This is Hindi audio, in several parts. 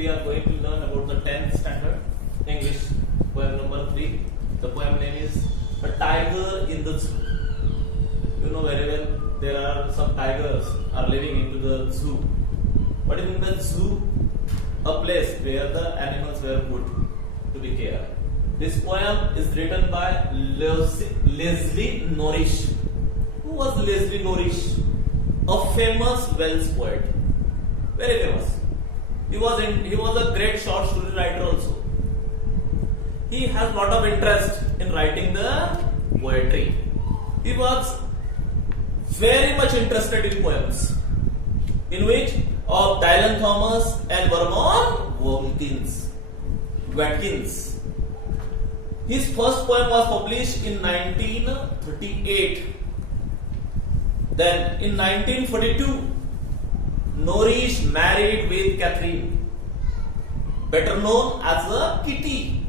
we are going to learn about the 10th standard English poem number 3. The poem name is A Tiger in the Zoo. You know very well there are some tigers are living into the zoo. What is in the zoo? A place where the animals were put to be cared. This poem is written by Leslie Norrish. Who was Leslie Norrish? A famous Welsh poet. Very famous. He was a great short story writer also. He has lot of interest in writing the poetry. He was very much interested in poems, in which of Dylan Thomas and Vernon Watkins. His first poem was published in 1938. Then in 1942, Norrish married with Catherine, better known as a Kitty.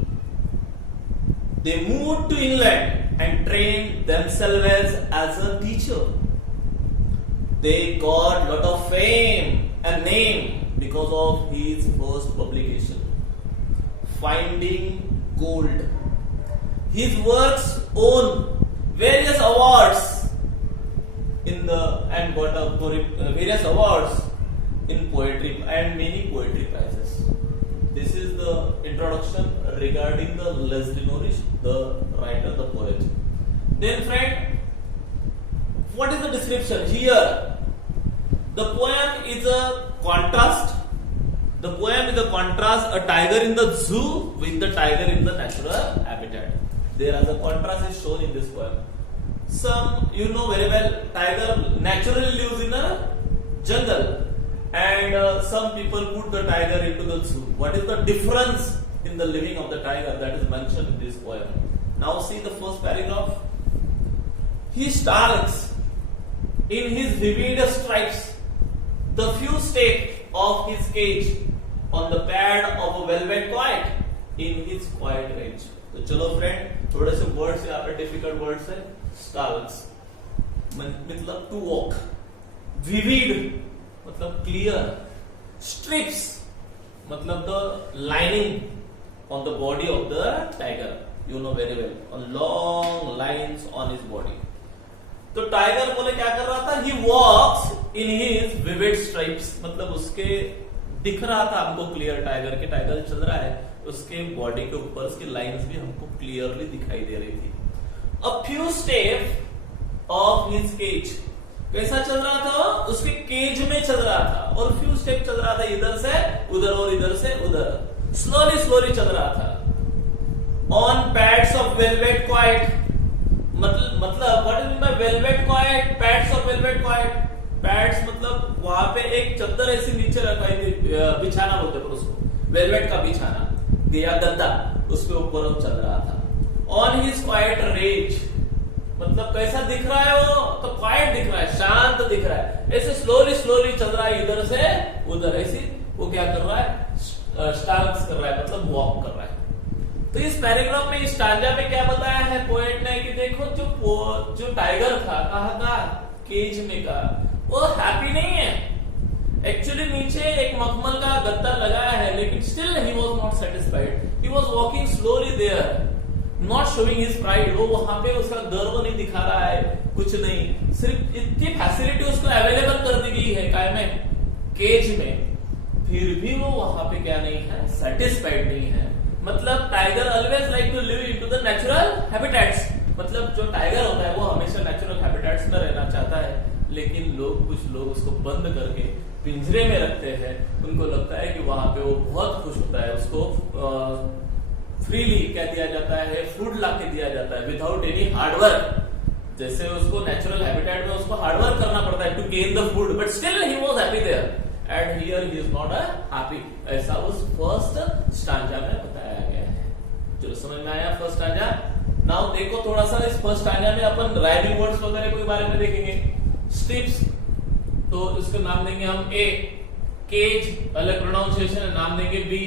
They moved to England and trained themselves as a teacher. They got lot of fame and name because of his first publication, Finding Gold. His works won various awards various awards in poetry and many poetry prizes. This is the introduction regarding the Leslie Norrish, the writer, the poet. Then friend, what is the description here? The poem is a contrast. The poem is a contrast, a tiger in the zoo with the tiger in the natural habitat. There as a contrast is shown in this poem. Some, you know very well, tiger naturally lives in a jungle, and some people put the tiger into the zoo. What is the difference in the living of the tiger? That is mentioned in this poem. Now see the first paragraph. He stalks in his vivid stripes the few steps of his cage on the pad of a velvet quiet in his quiet range. तो चलो फ्रेंड, थोड़े से वर्ड्स यहाँ पे डिफिकल्ट वर्ड्स है. स्टाल्क्स मतलब टू वॉक, विविड मतलब क्लियर, स्ट्रिप्स मतलब the lining on the body of the tiger. You know very well, long lines on his body. तो टाइगर बोले क्या कर रहा था? ही वॉक्स इन हिज विविड स्ट्राइप्स, मतलब उसके दिख रहा था हमको क्लियर, टाइगर चल रहा है, उसके बॉडी के ऊपर उसकी लाइंस भी हमको क्लियरली दिखाई दे रही थी. A few step of his cage, कैसा चल रहा था? उसके केज में चल रहा था, और फ्यू स्टेप चल रहा था इधर से उधर और इधर से उधर, स्लोली चल रहा था. On pads of velvet quiet, मतलब what is by velvet quiet? Pads of velvet quiet. Pads मतलब वहां पे एक चादर ऐसी नीचे रखाई थी, बिछाना बोलते हैं उसको, वेलवेट का बिछाना या गद्दा, उसके ऊपर वो चल रहा था. ऑन हिज क्वाइट रेज, मतलब कैसा दिख रहा है वो? तो क्वाइट दिख रहा है, शांत दिख रहा है, ऐसे स्लोली चल रहा है इधर से उधर. ऐसे वो क्या कर रहा है? स्टाल्क्स कर रहा है, मतलब वॉक कर रहा है. तो इस पैराग्राफ में, इस स्टांजा में क्या बताया है पोएट ने कि देखो जो टाइगर था, कहाँ का? केज में का, वो हैप्पी नहीं है. एक्चुअली नीचे एक मखमल का गद्दा लगाया है, लेकिन still he was not satisfied. He was walking slowly there, not showing his pride. वो वहां पे उसका गर्व नहीं दिखा रहा है, कुछ नहीं. सिर्फ इतनी फैसिलिटी उसको अवेलेबल कर दी गई है काय में? केज में. फिर भी वो वहां पे क्या नहीं है? सेटिस्फाइड नहीं है. मतलब tiger always like to live into the natural habitats. मतलब जो टाइगर होता है वो हमेशा नेचुरल हैबिटेट्स में रहना चाहता है, लेकिन कुछ लोग उसको बंद करके पिंजरे में रखते हैं. उनको लगता है कि वहां पे वो बहुत खुश होता है. उसको फ्रीली क्या दिया जाता है? फूड ला के दिया जाता है, विदाउट एनी हार्डवर्क. जैसे उसको नेचुरल हैबिटेट में उसको हार्डवर्क करना पड़ता है to gain the food, but still he was happy there, and here he is not happy. ऐसा उस फर्स्ट स्टांजा में बताया गया है. चलो समझ में आया फर्स्ट स्टांजा? नाउ देखो थोड़ा सा इस फर्स्ट स्टांजा में अपन राइमिंग वर्ड्स वगैरह के बारे में देखेंगे. स्ट्रिप्स, तो इसका नाम देंगे हम ए. केज अलग प्रोनाउंसिएशन है, नाम देंगे बी.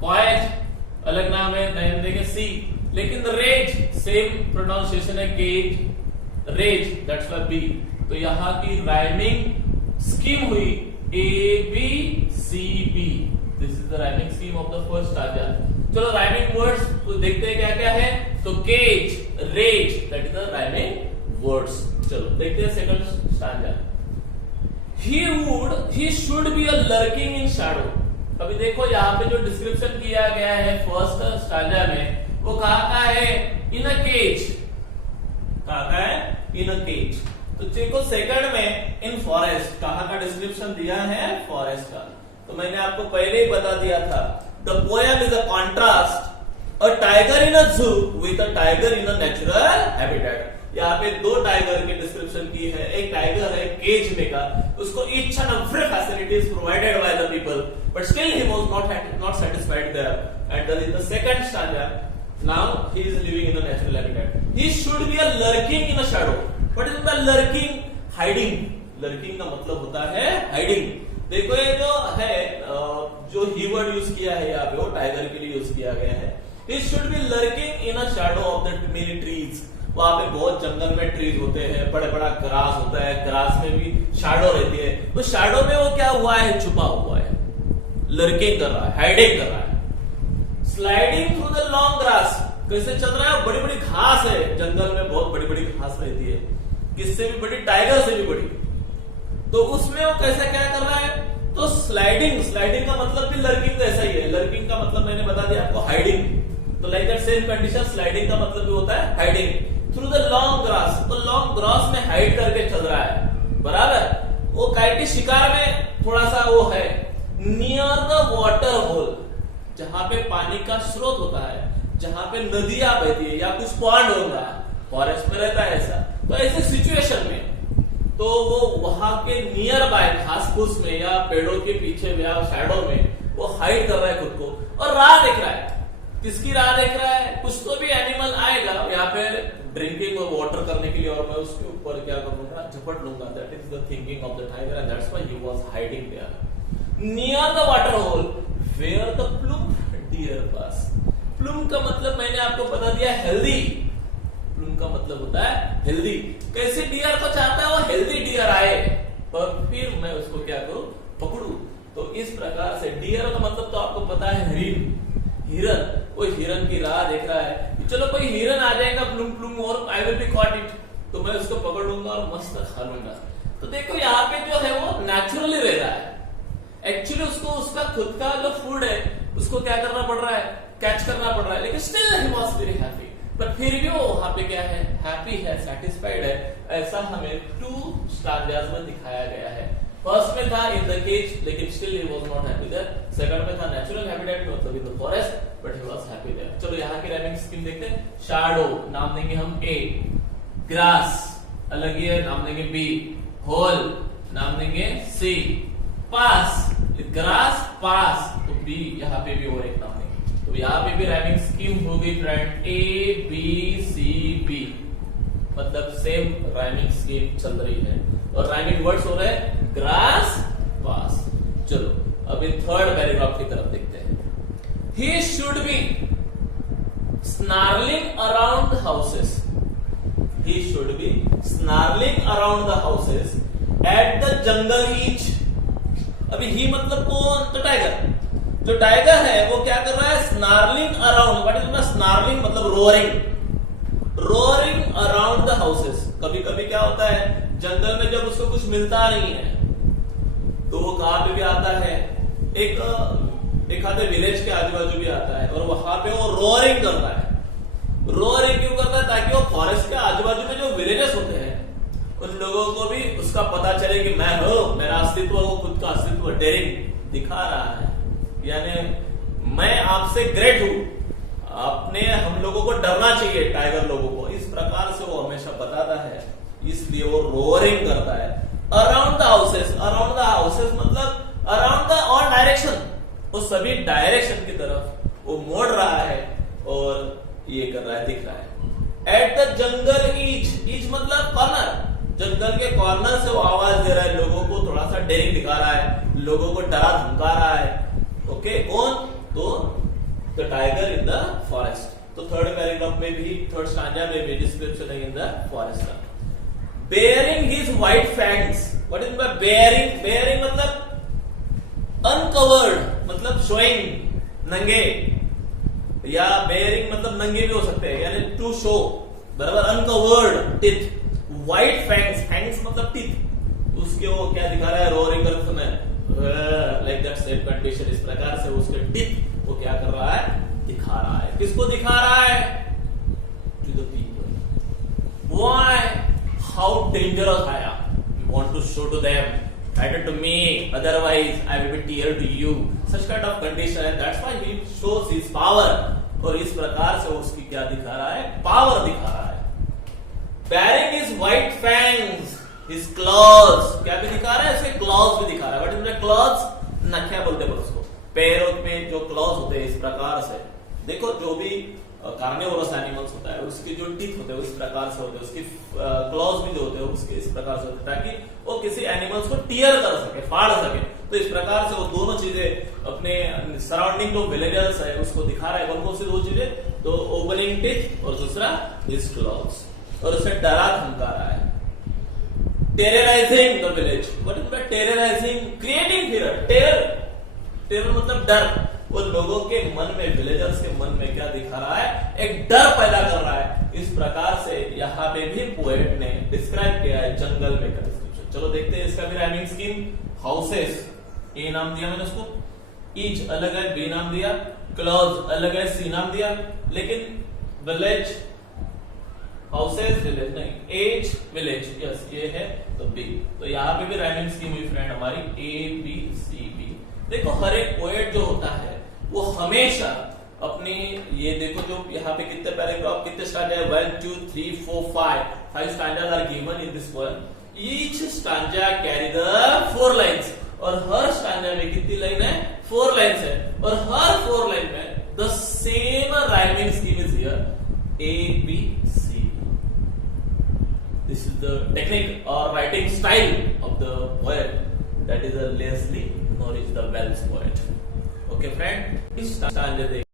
क्वाइट अलग नाम है, नाम देंगे सी. लेकिन द रेज सेम प्रोनाउंसिएशन है, cage rage, that's why B. तो यहाँ की राइमिंग स्कीम हुई A B C B. This is the the rhyming scheme of the first stanza. चलो राइमिंग वर्ड्स तो देखते हैं क्या क्या है। तो cage, rage, that is the rhyming words. चलो देखते हैं second stanza. he should be a lurking in shadow। अभी देखो यहाँ पे जो डिस्क्रिप्शन किया गया है फर्स्ट स्टांजा में, वो कहाँ का है? इन अ केज। कहाँ का है? इन अ केज। तो देखो सेकंड में इन फॉरेस्ट, कहाँ का डिस्क्रिप्शन दिया है? फॉरेस्ट का। तो मैंने आपको पहले ही बता दिया था, the poem is a contrast, a tiger in अ जू with a tiger in a natural habitat. यहाँ पे दो टाइगर की डिस्क्रिप्शन की है। एक टाइगर है केज में का, उसको each and every facilities provided by the people, but still he was not satisfied there. And in the second stanza, now he is living in a natural habitat. He should be a lurking in a shadow. What is the lurking? Hiding. Lurking का मतलब होता है hiding. देखो ये जो है, जो he word यूज किया है यहाँ पे, वो टाइगर के लिए यूज किया गया है। He should be lurking in a shadow of the many trees. वहां पे बहुत जंगल में ट्रीज होते हैं, बड़ा बड़ा ग्रास होता है, ग्रास में भी शैडो रहती है। तो शैडो में वो क्या हुआ है? छुपा हुआ है, लर्किंग कर रहा है, हाइडिंग कर रहा है। Sliding through the long grass, कैसे चल रहा है? बड़ी बड़ी घास है, जंगल में बहुत बड़ी बड़ी घास रहती है, किससे भी बड़ी? टाइगर से भी बड़ी। तो उसमें वो कैसे क्या कर रहा है? तो स्लाइडिंग, स्लाइडिंग का मतलब भी लर्किंग जैसा ही है। लर्किंग का मतलब मैंने बता दिया आपको, हाइडिंग। तो like that same condition, sliding का मतलब भी होता है hiding through the long grass. तो लॉन्ग ग्रास में हाइड करके चल रहा है, बराबर। वो काइटी शिकार में थोड़ा सा वो है, नियर द वाटर होल, जहां पे पानी का स्रोत होता है, जहां पे नदियां बहती है या कुछ पॉन्ड होगा, फॉरेस्ट में रहता है ऐसा। तो ऐसे सिचुएशन में तो वो वहां के नियर बाय घास फूस में या पेड़ों के पीछे या शैडो में वो हाइड कर रहा है खुद को, और राह देख रहा है। किसकी राह देख रहा है? कुछ तो भी एनिमल आएगा यहाँ पे ड्रिंकिंग और वाटर करने के लिए, और मैं उसके ऊपर क्या करूंगा? झपट लूंगा। That is the thinking of the tiger, and that's why he was hiding there near the water hole where the plume deer pass. Plume का मतलब मैंने आपको बता दिया, हेल्दी। प्लूम का मतलब होता है हेल्दी। कैसे डियर को चाहता है वो हेल्दी डियर आए, पर फिर मैं उसको क्या करूं? पकड़ू। तो इस प्रकार से डियर का मतलब तो आपको पता है हिरन। हिरन, वो हिरन की राह देख रहा है, चलो कोई हिरन आ जाएगा प्लूम प्लूम और I will be caught it, तो मैं उसको पकड़ लूंगा और मस्त खा लूंगा। तो देखो यहाँ पे जो है वो नेचुरली रह रहा है। एक्चुअली उसको उसका खुद का जो फूड है उसको क्या करना पड़ रहा है? कैच करना पड़ रहा है, लेकिन still he was very happy. पर फिर भी वो वहां पे क्या है? हैप्पी है, सेटिस्फाइड है। ऐसा हमें 2 स्टांजास में दिखाया गया है। फर्स्ट में था इन द केज, लेकिन still he was not happy there. Second में था नेचुरल हैबिटेट में, मतलब in the forest, but he was happy there. चलो यहाँ की राइमिंग स्कीम देखते हैं। शैडो नाम देंगे हम ए, ग्रास अलग ही है, नाम देंगे बी, होल नाम देंगे सी, पास, ग्रास पास, तो बी यहाँ पे भी और एक नाम देंगे। तो यहाँ पे भी राइमिंग स्कीम हो गई friend, A B C B, मतलब सेम राइमिंग स्कीम चल रही है, और राइमिंग वर्ड्स हो रहे हैं ग्रास पास। चलो अभी थर्ड पैराग्राफ की तरफ देखते हैं। He should be snarling around the houses. He should be snarling around the houses at the jungle edge. अभी ही मतलब कौन? तो टाइगर। जो टाइगर है वो क्या कर रहा है? Snarling around. What is snarling? मतलब roaring, roaring around the houses. कभी कभी क्या होता है, जंगल में जब उसको कुछ मिलता नहीं है तो वो कहां पे भी आता है? एक आधे विलेज के आजू बाजू भी आता है, और वहां पे वो रोअरिंग करता है। रोअरिंग क्यों करता है? ताकि वो फॉरेस्ट के आजू बाजू में जो विलेजेस होते हैं उन लोगों को भी उसका पता चले कि मैं हूं, मेरा अस्तित्व, वो खुद का अस्तित्व डेयरिंग दिखा रहा है, यानी मैं आपसे ग्रेट हूं, आपने हम लोगों को डरना चाहिए, टाइगर लोगों को। इस प्रकार से वो हमेशा बताता है, इसलिए वो रोअरिंग करता है। Around the houses, around the houses मतलब अराउंड द ऑल डायरेक्शन, वो सभी डायरेक्शन की तरफ वो मोड़ रहा है और ये कर रहा है, दिख रहा है। At the jungle each, each मतलब कॉर्नर, जंगल के कॉर्नर से वो आवाज दे रहा है, लोगों को थोड़ा सा डेयरिंग दिखा रहा है, लोगों को डरा धमका रहा है। ओके, कौन? तो the tiger in the forest. तो थर्ड पैराग्राफ में भी, थर्ड स्टांजा में भी डिस्क्रिप्शन है इन द फॉरेस्ट का। Bearing his white fangs. What is bye bearing? Bearing मतलब अनकवर्ड, मतलब मतलब शोइंग, नंगे, या बेयरिंग मतलब नंगे भी हो सकते हैं, यानी टू शो, बराबर, uncovered teeth, white fangs, fangs मतलब टीथ, उसके वो क्या दिखा रहा है, roaring like that same condition, इस प्रकार से उसके टीथ वो क्या कर रहा है, दिखा रहा है। किसको दिखा रहा है? To the people. Why? How dangerous I am, you want to show to them, either to me, otherwise I will be tear to you, such kind of condition, and that's why he shows his power, और इस प्रकार से उसकी क्या दिखा रहा है, पावर दिखा रहा है। bearing his white fangs, his claws, क्या भी दिखा रहा है, इसके claws भी दिखा रहा है। बट इसमें claws नखिया बोलते हैं उसको, पैरों में जो claws होते हैं, इस प्रकार से देखो, जो भी कार्निवोरस एनिमल्स होता है उसके जो टीथ होते हैं उस प्रकार से होते हैं, उसकी क्लॉज भी जो होते हैं उसके इस प्रकार से होते हैं, ताकि वो किसी एनिमल्स को टीयर कर सके, फाड़ सके। तो इस प्रकार से वो दोनों चीजें अपने सराउंडिंग जो विलेजर्स है उसको दिखा रहा है। कौन कौन सी दो चीजें? तो ओपनिंग टीथ और दूसरा हिज क्लॉज, और उसे डरा धमका रहा है। Terrorising the village, what is that? Terrorising, creating fear, terror मतलब डर, वो लोगों के मन में, विलेजर्स के मन में क्या दिखा रहा है, एक डर पैदा कर रहा है। इस प्रकार से यहाँ पे भी पोएट ने डिस्क्राइब किया है जंगल में का डिस्क्रिप्शन। चलो देखते हैं इसका भी राइमिंग स्कीम। हाउसेस, ए नाम दिया मैंने उसको, ईच अलग है, बी नाम दिया, क्लॉज अलग है, सी नाम दिया, लेकिन विलेज, हाउसेस विलेज नहीं, एज विलेज, यस ये है तो बी। तो यहाँ पे भी राइमिंग स्कीम हुई फ्रेंड हमारी, ए बी सी बी। देखो हर एक पोएट जो होता है वो हमेशा अपनी, ये देखो जो यहाँ पे कितने पैराग्राफ, कितने स्टैंजा है, 1 2 3 4 5 stanzas are given in this poem. Each stanza carry the 4 lines, और हर स्टैंजा में कितनी लाइन है, 4 लाइन्स है, और हर 4 लाइन में the same rhyming scheme is here, A B C. This is the technique और writing style of the poet, that is Leslie Norris the Welsh poet. Okay friend, इस स्टैंजा देख,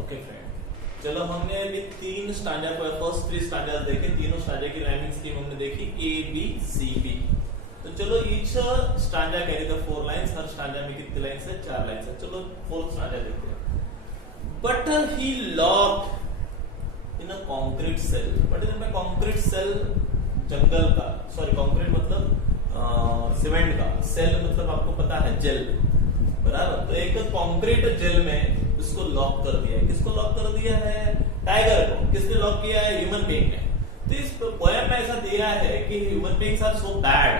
ओके फ्रेंड, चलो हमने अभी 3 स्टैंजा पर, फर्स्ट 3 स्टैंजास देखे, तीनों स्टैंजा की राइमिंग स्कीम हमने देखी, ए बी सी बी। तो चलो each stanza carry the 4 lines, हर स्टैंजा में कितनी लाइन्स है, 4 लाइन्स है। चलो 4th स्टैंजा देखते हैं। But he locked in a concrete cell. But in concrete cell, जंगल का, सॉरी कंक्रीट मतलब सीमेंट का, सेल मतलब आपको पता है जेल, बराबर। तो एक कंक्रीट जेल में उसको लॉक कर दिया है। किसको लॉक कर दिया है? टाइगर को। किसने लॉक किया है? ह्यूमन बीइंग ने। तो इस पोएम में ऐसा दिया है कि human beings are so bad,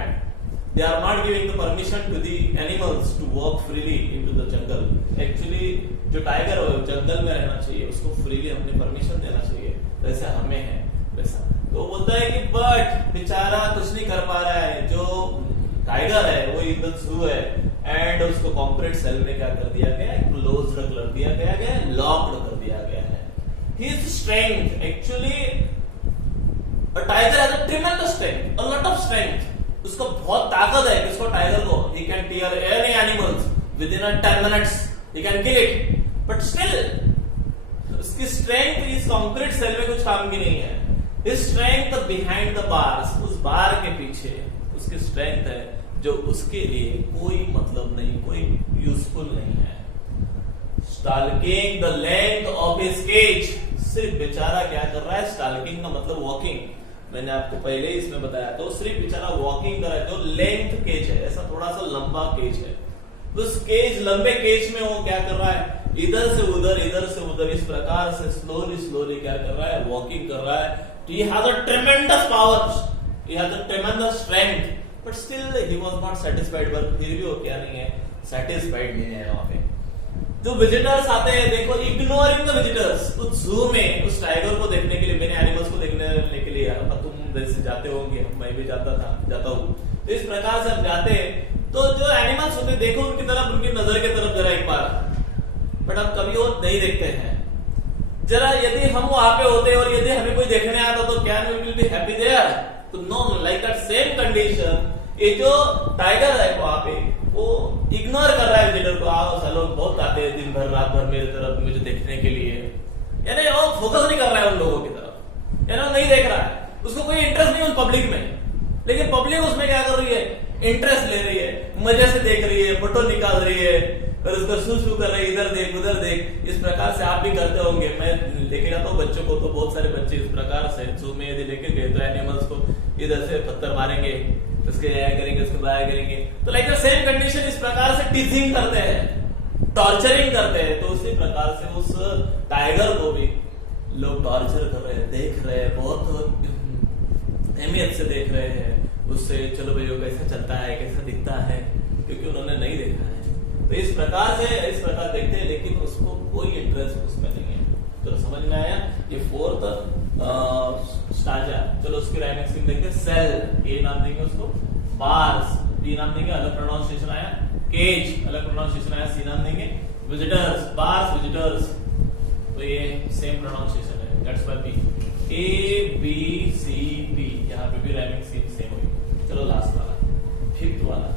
they are not giving the permission to the animals to walk freely into the jungle. Actually जो टाइगर है जंगल में रहना चाहिए, उसको फ्रीली हमने परमिशन देना चाहिए, वैसे हमें है वैसा। तो बोलता है कि बट बेचारा कुछ नहीं कर पा रहा है, जो टाइगर है वो इन द जू है, एंड उसको कॉन्क्रीट सेल में क्या कर दिया गया, क्लोज्ड कर दिया गया, लॉक्ड कर दिया गया है। His strength, actually a tiger has a tremendous strength, a lot of strength. उसको बहुत ताकत है, किसको? टाइगर को। He can tear any animals within 10 minutes, he can kill it, but still उसकी स्ट्रेंथ इस कॉन्क्रीट सेल में कुछ काम की नहीं है। His strength behind the bars, उस बार के पीछे उसकी स्ट्रेंथ है जो उसके लिए कोई मतलब नहीं, कोई यूजफुल नहीं है। Stalking the length of his cage, सिर्फ बेचारा क्या कर रहा है, स्टाल्किंग का मतलब वॉकिंग, मैंने आपको पहले ही इसमें बताया। तो सिर्फ बेचारा वॉकिंग कर रहा है, जो लेंथ केज है, ऐसा थोड़ा सा लंबा केज है, उस केज, लंबे केज में वो क्या कर रहा है, इधर से उधर, इधर से उधर, इस प्रकार से स्लोली स्लोली क्या कर रहा है, वॉकिंग कर रहा है। He has a tremendous power, he has a tremendous strength, but still he was not satisfied। पर फिर भी वो क्या नहीं है, satisfied नहीं है। वहां पे जो विजिटर्स आते हैं, देखो इग्नोरिंग द विजिटर्स, उस जू में उस टाइगर को देखने के लिए, मेरे एनिमल्स को देखने के लिए, तुम जैसे जाते होंगे, मैं भी जाता हूँ। तो इस प्रकार से हम जाते हैं, तो जो एनिमल्स होते देखो उनकी तरफ, उनकी नजर की तरफ जरा एक बार, बट हम कभी वो नहीं देखते हैं। जरा यदि हम वहां पे होते और यदि हमें कोई देखने आता तो क्या we will be happy there? तो no, like that same condition, ये जो टाइगर है वहां पे वो इग्नोर कर रहा है विजिटर को। आओ चलो, बहुत आते हैं दिन भर रात भर मेरे तरफ मुझे देखने के लिए, यानी वो फोकस नहीं कर रहा है उन लोगों की तरफ, यानी नहीं देख रहा है, उसको कोई इंटरेस्ट नहीं उन पब्लिक में। लेकिन पब्लिक उसमें क्या कर रही है, इंटरेस्ट ले रही है, मजे से देख रही है, फोटो निकाल रही है और उसको शू कर रही है, इधर देख उधर देख। इस प्रकार से आप भी करते होंगे। मैं लेके जाता हूँ बच्चों को, तो बहुत सारे बच्चे इस प्रकार से जू में यदि लेके गए तो एनिमल्स को इधर से पत्थर मारेंगे, उसके आया करेंगे, उसके बाया करेंगे। तो लाइक द सेम कंडीशन इस प्रकार से टीजिंग करते हैं, टॉर्चरिंग करते हैं। तो उसी प्रकार से उस टाइगर को भी लोग टॉर्चर कर रहे हैं, देख रहे हैं, बहुत अहमियत से देख रहे हैं उससे। चलो भाई वो कैसा चलता है, कैसा दिखता है, क्योंकि उन्होंने नहीं देखा है। तो इस प्रकार देखते हैं, लेकिन उसको कोई इंटरेस्ट उसमें नहीं है। चलो समझ में आया। ये फोर्थ स्टांजा। चलो उसकी राइमिंग स्कीम देखते हैं। सेल, ए नाम देंगे उसको। बार्स, बी नाम देंगे, अलग प्रोनाउंसिएशन आया। केज, अलग प्रोनाउंसिएशन आया, सी नाम देंगे। विजिटर्स, बार्स विजिटर्स, तो ये सेम प्रोनाउंसिएशन है, that's why B. A B C B, यहाँ पे भी राइमिंग स्कीम सेम होगी। चलो लास्ट वाला, फिफ्थ वाला।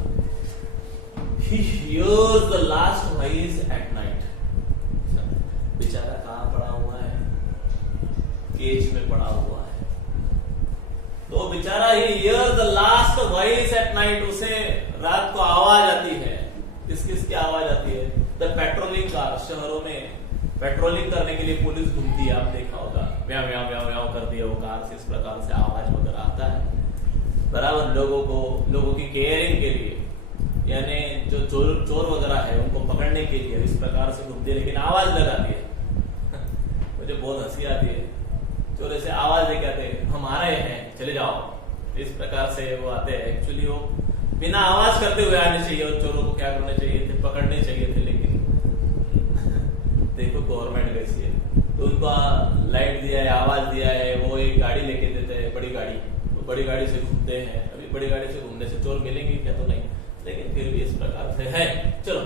He hears the last voice at night. बेचारा कहाँ पड़ा हुआ है? केज में पड़ा हुआ है। तो बेचारा he hears the last voice at night. उसे रात को आवाज आती है। किसकी आवाज आती है? The patrolling car, शहरों में पेट्रोलिंग करने के लिए पुलिस घूमती है, आप देखा होगा, म्याऊ म्याऊ म्याऊ म्याऊ कर दिया वो कार से, इस प्रकार से आवाज वगैरह आता है। बराबर लोगों की केयरिंग के लिए, यानी जो चोर वगैरह है उनको पकड़ने के लिए इस प्रकार से घूमती है, लेकिन आवाज लगाती है। मुझे बहुत हंसी आती है। चोर ऐसे आवाज लेके आते हैं, हम आ रहे हैं, चले जाओ। इस प्रकार से वो आते हैं। एक्चुअली वो बिना आवाज करते हुए आने चाहिए और चोरों को क्या करना चाहिए थे, पकड़ने चाहिए थे। लेकिन देखो गवर्नमेंट कैसी है, तो उनको लाइट दिया है, आवाज दिया है, वो एक गाड़ी लेके देते हैं, बड़ी गाड़ी, तो बड़ी गाड़ी से घूमते हैं। अभी बड़ी गाड़ी से घूमने से चोर मिलेंगे क्या? तो नहीं, लेकिन फिर भी इस प्रकार से है। चलो,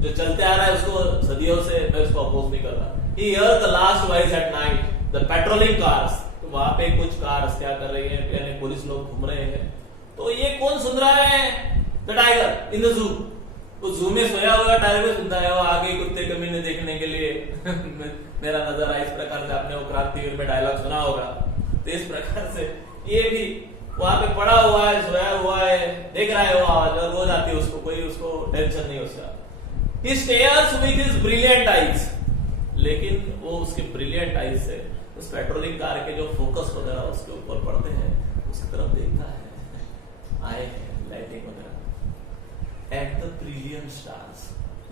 जो चलते आ रहा है उसको सदियों से मैं उसको अपोज नहीं करता। He hears the last voice at night, the patrolling cars. तो वहां पे कुछ कार्स क्या कर रही है, यानी पुलिस लोग घूम रहे हैं। तो ये कौन सुन रहा है? The tiger in the zoo. वो जू में सोया हुआ टाइगर सुनता है, वो आगे कुत्ते कमीने देखने के लिए मेरा नजर आया। इस प्रकार से आपने वो क्रांतिवीर में डायलॉग सुना होगा। तो इस प्रकार से ये भी वहां पे पड़ा हुआ है, सोया हुआ है, देख रहा है वो आवाज, और रोज आती है उसको, कोई उसको टेंशन नहीं उसका। He stares with his brilliant eyes, लेकिन वो उसके ब्रिलियंट आईज से उस पेट्रोलिंग कार के जो फोकस वगैरह उसके ऊपर पड़ते हैं, उसकी तरफ देखता है, आए हैं लाइटिंग वगैरह एट द ब्रिलियंट स्टार्स।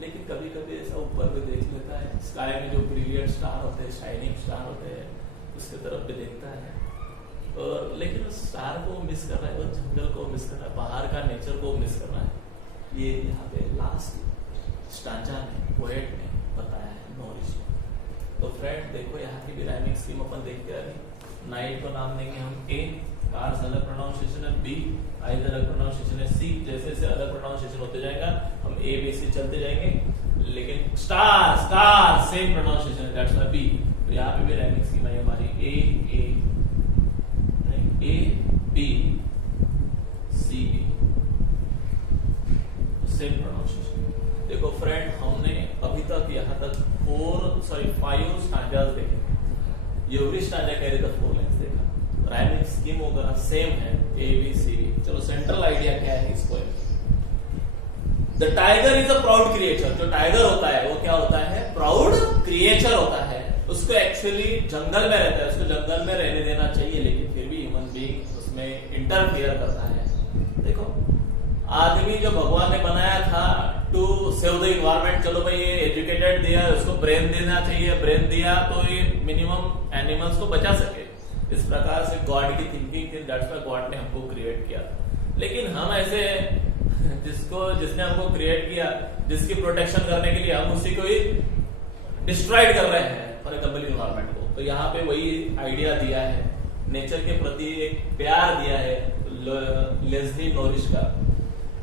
लेकिन कभी कभी ऐसा ऊपर भी देख लेता है, स्काई में जो ब्रिलियंट स्टार होते हैं, शाइनिंग स्टार होते हैं, उसके तरफ भी देखता है। और लेकिन उस स्टार को मिस कर रहा है, वो जंगल को मिस कर रहा है, बाहर का नेचर को मिस कर रहा है। ये यहाँ पे लास्ट स्टांजा में पोएट ने बताया है नॉरिश। तो फ्रेंड देखो, यहाँ की भी राइमिंग स्कीम अपन देखते हैं। नाइट को नाम देंगे हम ए, कार्स अलग प्रोनाउंसिएशन है, बी आइज अलग प्रोनाउंसिएशन है, सी जैसे जैसे अलग प्रोनाउंसिएशन होते जाएगा हम ए बी सी चलते जाएंगे। लेकिन स्टार स्टार सेम प्रोनाउंसिएशन है, दैट्स व्हाई बी। तो यहाँ पे भी राइमिंग स्कीम है हमारी A B C B, same pronunciation. देखो फ्रेंड, हमने अभी तक यहाँ तक 5 स्टांजास देखे। Every stanza carry the 4 lines देखा। राइमिंग स्कीम वगैरह सेम है, ए बी सी बी। चलो सेंट्रल आइडिया क्या है इस poem? The tiger is a proud creature. जो टाइगर होता है वो क्या होता है? प्राउड क्रिएचर होता है। उसको एक्चुअली जंगल में रहता है, उसको जंगल में रहने देना चाहिए, लेकिन फिर भी ह्यूमन बीइंग उसमें इंटरफियर करता है। देखो, आदमी जो भगवान ने बनाया था टू सेव द इन्वायरमेंट, चलो भाई ये एजुकेटेड दिया, उसको ब्रेन देना चाहिए, ब्रेन दिया तो ये मिनिमम एनिमल्स को बचा सके। इस प्रकार से गॉड की थिंकिंग थी, दैट्स व्हाई गॉड ने हमको क्रिएट किया। लेकिन हम ऐसे जिसने हमको क्रिएट किया, जिसकी प्रोटेक्शन करने के लिए हम उसी को ही डिस्ट्रॉयड कर रहे हैं, फॉर एग्जाम्पल इन्वायरमेंट को। तो यहाँ पे वही आइडिया दिया है, नेचर के प्रति एक प्यार दिया है लेस्ली नॉरिश का।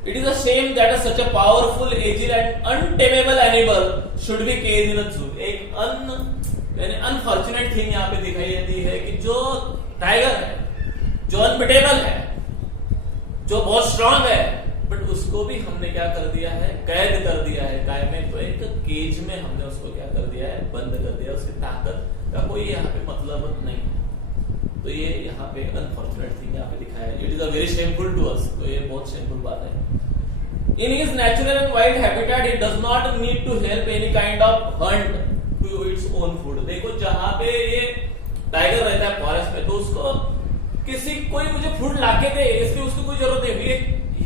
It is a shame that such a powerful, agile and untamable animal should be caged in a zoo. एक अनफॉर्चुनेट थिंग यहाँ पे दिखाई देती है कि जो टाइगर है, जो अनबिटेबल है, जो बहुत स्ट्रांग है, बट उसको भी हमने क्या कर दिया है? कैद कर दिया है। काय में? तो एक केज में हमने उसको क्या कर दिया है? बंद कर दिया। उसकी ताकत का कोई यहाँ पे मतलब नहीं है। तो ये यहाँ पे अनफॉर्चुनेट थिंग यहाँ पे दिखाया है। It is a very shameful to us. तो ये बहुत शेमफुल बात है। In his natural and wild habitat, he does not need to help any kind of hunt to its own food. देखो जहाँ पे ये टाइगर रहता है फॉरेस्ट में, तो उसको किसी कोई मुझे फूड लाके दे, इसकी उसको कोई जरूरत नहीं.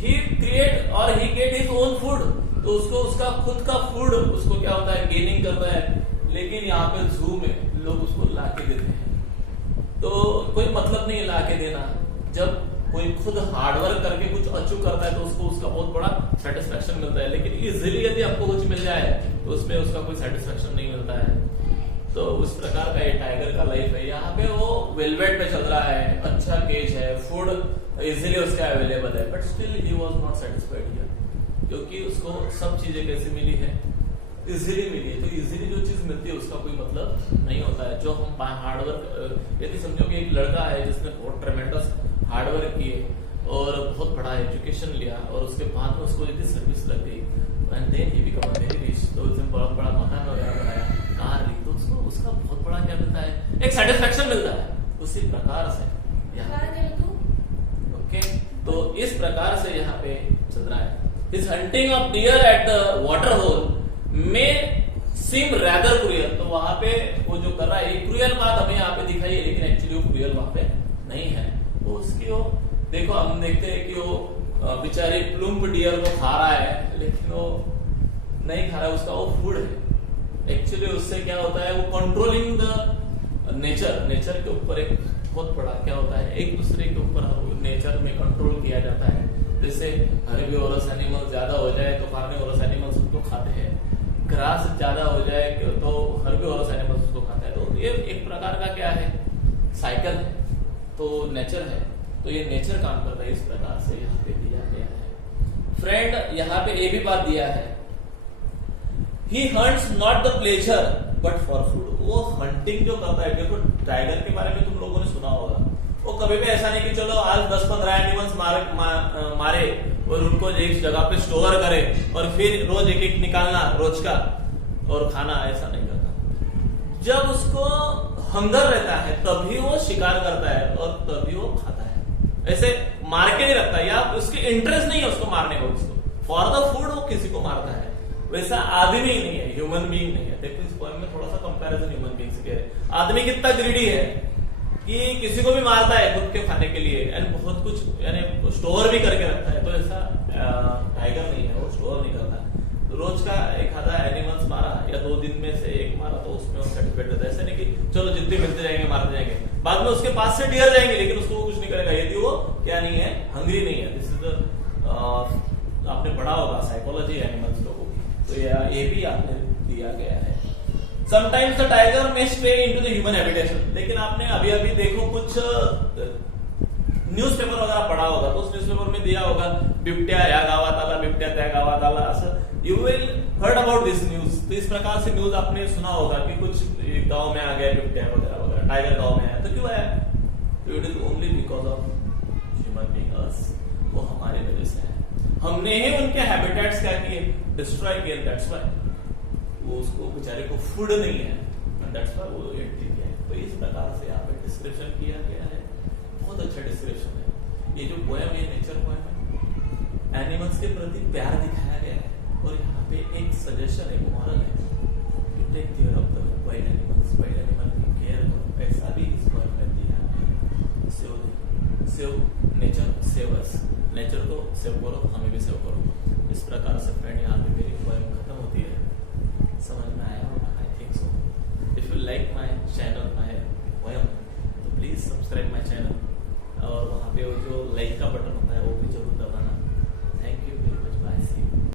He create और he get his own food. तो उसको उसका खुद का फूड उसको क्या होता है, गेनिंग करता है. लेकिन यहाँ पे जू में लोग उसको लाके देते हैं, तो कोई मतलब नहीं है लाके देना. जब कोई खुद हार्डवर्क करके कुछ अचीव करता है तो उसको उसका बहुत बड़ा सेटिस्फेक्शन मिलता है. लेकिन इजीली यदि आपको कुछ मिल जाए तो उसमें उसका कोई सेटिस्फेक्शन नहीं मिलता है. तो उस प्रकार का ये टाइगर का लाइफ है. यहाँ पे वो वेलवेट पे चल रहा है, अच्छा केज है, फूड इजीली उसका अवेलेबल है, but still he was not satisfied here, क्योंकि उसको सब चीजें कैसे मिली है, इजीली मिली है. तो इजीली जो चीज मिलती है उसका कोई मतलब नहीं होता है. जो हम हार्डवर्क, यदि समझो कि एक लड़का है जिसने बहुत ट्रेमेंडस हार्डवर्क किए और बहुत बड़ा एजुकेशन लिया और उसके बाद में उसको यदि सर्विस लग गई and then he become very rich, तो उसने बहुत बड़ा मकान वगैरह बनाया, कार ली, तो उसको उसका बहुत बड़ा क्या मिलता है, एक सेटिस्फेक्शन मिलता है. उसी प्रकार से ओके, तो इस प्रकार से यहाँ पे चल रहा है. His hunting of deer at the water hole may seem rather cruel. तो वहां पे वो जो कर रहा है, ये क्रूअल बात हमें यहाँ पे दिखाई है, लेकिन एक्चुअली वो क्रूअल वहां पे नहीं है. तो उसकी वो देखो, हम देखते हैं कि वो बेचारे प्लूम्प डियर को खा रहा है, लेकिन वो नहीं खा रहा है, उसका वो फूड है. एक्चुअली उससे क्या होता है, वो कंट्रोलिंग द नेचर के ऊपर एक बहुत बड़ा क्या होता है, एक दूसरे के ऊपर नेचर में कंट्रोल किया जाता है. जैसे हर्बिवोरस एनिमल ज्यादा हो जाए तो कार्निवोरस एनिमल्स उसको खाते हैं, ग्रास ज्यादा हो जाए तो हर्बिवोरस एनिमल्स उसको खाते हैं. तो ये एक प्रकार का क्या है, साइकिल है, तो नेचर है. तो ये नेचर काम कर रहा है. इस प्रकार से यहाँ पे दिया गया है. फ्रेंड यहाँ पे ये भी बात दिया है, he hunts not the pleasure but for food. वो हंटिंग जो करता है, देखो टाइगर के बारे में तुम लोगों ने सुना होगा, वो कभी भी ऐसा नहीं कि चलो आज 10-15 एनिमल्स मारे और उनको एक जगह पे स्टोर करे और फिर रोज एक एक निकालना रोज का और खाना, ऐसा नहीं करता. जब उसको हंगर रहता है तभी वो शिकार करता है और तभी वो खाता है. ऐसे मार के नहीं रखता, या उसकी इंटरेस्ट नहीं है उसको मारने को, उसको फॉर द फूड वो किसी को मारता है. वैसा आदमी ही नहीं है, ह्यूमन बीइंग नहीं है. देखो इस पॉइंट में थोड़ा सा कंपैरिजन ह्यूमन बीइंग से है. आदमी कितना ग्रीडी है कि किसी को भी मारता है खुद के खाने के लिए, एंड बहुत कुछ यानी स्टोर भी करके रखता है. तो ऐसा टाइगर नहीं है, वो स्टोर नहीं करता. रोज का एक आधा एनिमल्स मारा या 2 दिन में से एक मारा तो उसमें वो सेटिस्फाइड रहता है. ऐसा नहीं कि चलो जितने मिलते जाएंगे मारते जाएंगे, बाद में उसके पास से डियर जाएंगे लेकिन उसको कुछ नहीं करेगा, यदि वो क्या नहीं है, हंग्री नहीं है. दिस इज द आपने पढ़ा होगा साइकोलॉजी एनिमल्स लोगों की, तो ये भी आपने दिया गया है. समटाइम्स द टाइगर में stay into the human habitation. लेकिन आपने अभी अभी देखो कुछ न्यूजपेपर वगैरह पढ़ा होगा, तो उस न्यूजपेपर में दिया होगा बिबट्या या गावात आला, बिबट्या त्या गावात आला, असं you will heard about this news. तो इस प्रकार से न्यूज आपने सुना होगा कि कुछ गांव में आ गया बिबट्या वगैरह वगैरह, टाइगर गांव में आया. तो क्यों आया, तो it is only because of human being us. वो हमारे वजह से है, हमने ही उनके हैबिटेट्स क्या किए, डिस्ट्रॉय किए. दैट्स व्हाई वो उसको बेचारे को फूड नहीं है, दैट्स व्हाई वो एंट्री किया है. तो इस प्रकार से यहाँ पे डिस्क्रिप्शन किया गया है. बहुत अच्छा डिस्क्रिप्शन है. ये जो पोएम है नेचर पोएम है, एनिमल्स के प्रति प्यार दिखाया गया है. और यहाँ पे एक सजेशन, एक मॉरल है, take care of the wild animals, wild animal की केयर करो. ऐसा भी इस पोएम में दिया है. Save nature, save us. Nature को सेव करो, हमें भी सेव करो. इस प्रकार से फ्रेंड यहाँ पे मेरी पोएम खत्म होती है. समझ में आया होगा, I think so. If you like my channel, my poem, तो प्लीज सब्सक्राइब माय चैनल, और वहाँ पे वो जो लाइक का बटन होता है वो भी जरूर दबाना. Thank you very much. Bye, see you.